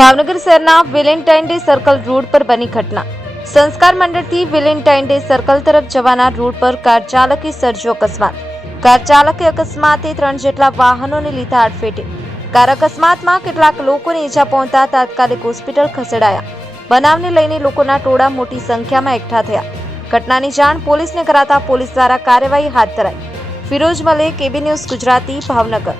ભાવનગર શહેરના Valentine day circle road પર બની ઘટના. સંસ્કાર મંડળથી વેલેન્ટાઇન ડે સર્કલ તરફ જવાના રોડ પર કાર ચાલકે સર્જ્યો અકસ્માત. કાર ચાલકે અકસ્માતે ત્રણ જેટલા વાહનોને લીધા અડફેટે કાર અકસ્માતમાં કેટલાક લોકોને ઈજા પહોંચતા તાત્કાલિક હોસ્પિટલ ખસેડાયા. બનાવને લઈને લોકોના ટોળા મોટી સંખ્યામાં એકઠા થયા. ઘટનાની જાણ પોલીસને કરાતા પોલીસ દ્વારા કાર્યવાહી હાથ ધરાઈ. Firoj Malek, A B news Gujarati, Bhavnagar.